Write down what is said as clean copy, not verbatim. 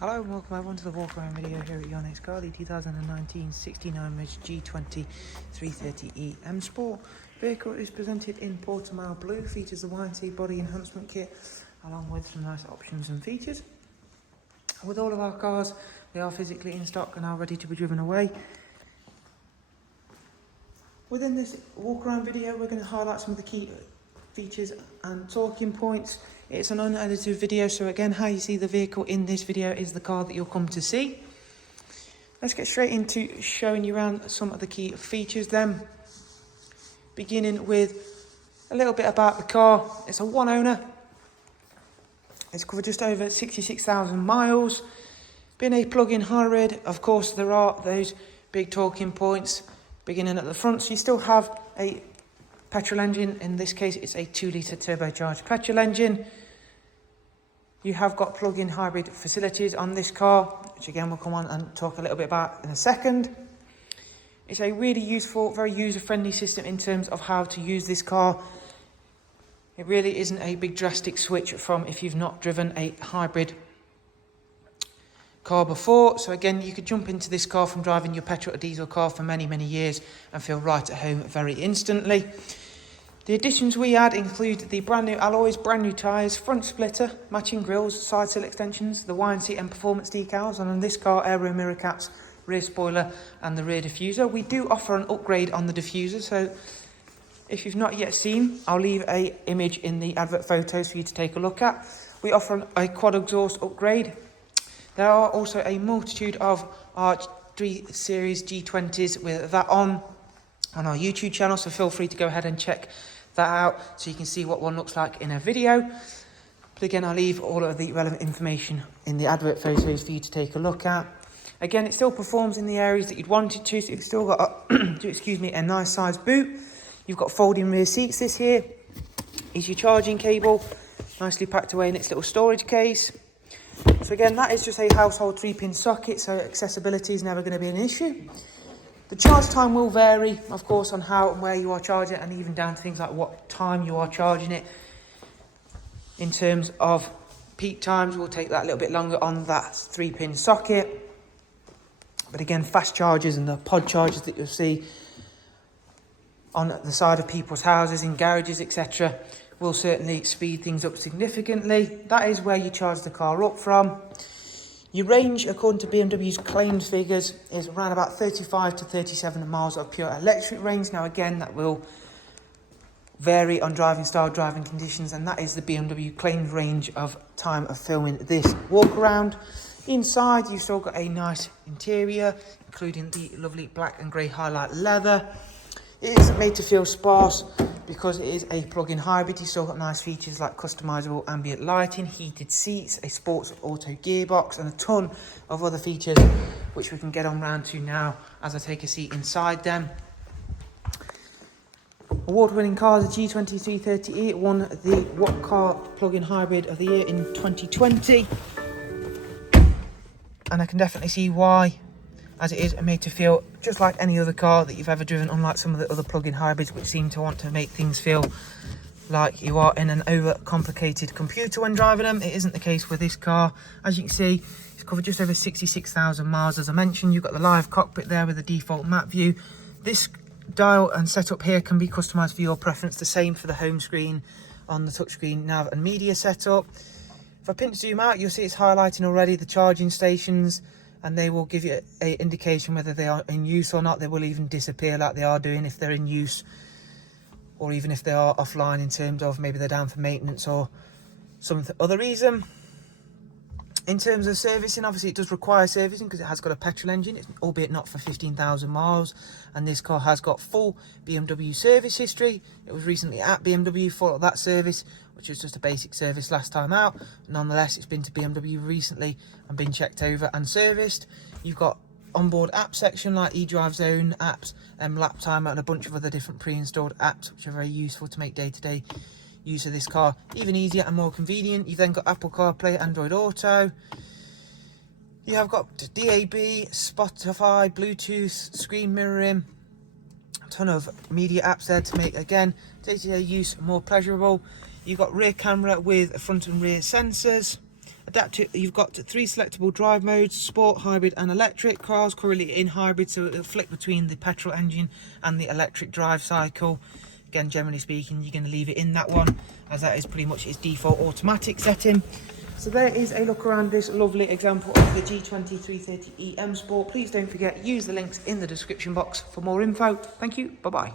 Hello and welcome everyone to the walk around video here at your next car, the 2019 69 Midge G20 330e M Sport. Vehicle is presented in Portimao Blue, features the YNC body enhancement kit along with some nice options and features. With all of our cars, they are physically in stock and are ready to be driven away. Within this walk around video, we're going to highlight some of the key features and talking points. It's an unedited video, so again, how you see the vehicle in this video is the car that you'll come to see. Let's get straight into showing you around some of the key features then. Beginning with a little bit about the car. It's a one owner. It's covered just over 66,000 miles. Being a plug-in hybrid, of course, there are those big talking points beginning at the front. So you still have a petrol engine. In this case, it's a 2-litre turbocharged petrol engine. You have got plug-in hybrid facilities on this car, which again we'll come on and talk a little bit about in a second. It's a really useful, very user-friendly system in terms of how to use this car. It really isn't a big drastic switch from if you've not driven a hybrid car before. So again, you could jump into this car from driving your petrol or diesel car for many, many years and feel right at home very instantly. The additions we add include the brand new alloys, brand new tyres, front splitter, matching grills, side sill extensions, the YNC and performance decals, and on this car, aero mirror caps, rear spoiler and the rear diffuser. We do offer an upgrade on the diffuser, so if you've not yet seen, I'll leave an image in the advert photos for you to take a look at. We offer a quad exhaust upgrade. There are also a multitude of our 3 Series G20s with that on our YouTube channel, so feel free to go ahead and check that out so you can see what one looks like in a video. But again, I'll leave all of the relevant information in the advert photos for you to take a look at. Again, it still performs in the areas that you'd want it to, so you've still got a nice sized boot. You've got folding rear seats. This here is your charging cable, nicely packed away in its little storage case. So again, that is just a household 3-pin socket, so accessibility is never going to be an issue. The charge time will vary, of course, on how and where you are charging it, and even down to things like what time you are charging it. In terms of peak times, we'll take that a little bit longer on that 3-pin socket. But again, fast chargers and the pod chargers that you'll see on the side of people's houses, in garages, etc., will certainly speed things up significantly. That is where you charge the car up from. Your range, according to BMW's claimed figures, is around about 35 to 37 miles of pure electric range. Now again, that will vary on driving style, driving conditions, and that is the BMW claimed range of time of filming this walk around. Inside, you've still got a nice interior, including the lovely black and grey highlight leather. It is made to feel sparse because it is a plug-in hybrid. You've still got nice features like customizable ambient lighting, heated seats, a sports auto gearbox, and a ton of other features which we can get on round to now as I take a seat inside them. Award-winning car, the G20 330e. It won the What Car Plug-in Hybrid of the Year in 2020. And I can definitely see why, as it is made to feel just like any other car that you've ever driven, unlike some of the other plug-in hybrids which seem to want to make things feel like you are in an over-complicated computer when driving them. It isn't the case with this car. As you can see, it's covered just over 66,000 miles. As I mentioned, you've got the live cockpit there with the default map view. This dial and setup here can be customized for your preference. The same for the home screen on the touchscreen nav and media setup. If I pinch zoom out, you'll see it's highlighting already the charging stations, and they will give you an indication whether they are in use or not. They will even disappear like they are doing if they're in use, or even if they are offline in terms of maybe they're down for maintenance or some other reason. In terms of servicing, obviously it does require servicing because it has got a petrol engine, albeit not for 15,000 miles, and this car has got full BMW service history. It was recently at BMW for that service, which was just a basic service last time out. Nonetheless, it's been to BMW recently and been checked over and serviced. You've got onboard app section like eDrive Zone apps, Lap Timer, and a bunch of other different pre-installed apps which are very useful to make day-to-day use of this car even easier and more convenient. You've then got Apple CarPlay, Android Auto. You have got DAB, Spotify, Bluetooth, screen mirroring, a ton of media apps there to make, again, day-to-day use more pleasurable. You've got rear camera with front and rear sensors, Adaptive, you've got 3 selectable drive modes: sport, hybrid and electric. Car's currently in hybrid, so it'll flick between the petrol engine and the electric drive cycle. Again, generally speaking, you're going to leave it in that one, as that is pretty much its default automatic setting. So there is a look around this lovely example of the G20 330e M Sport. Please don't forget, use the links in the description box for more info. Thank you, bye bye.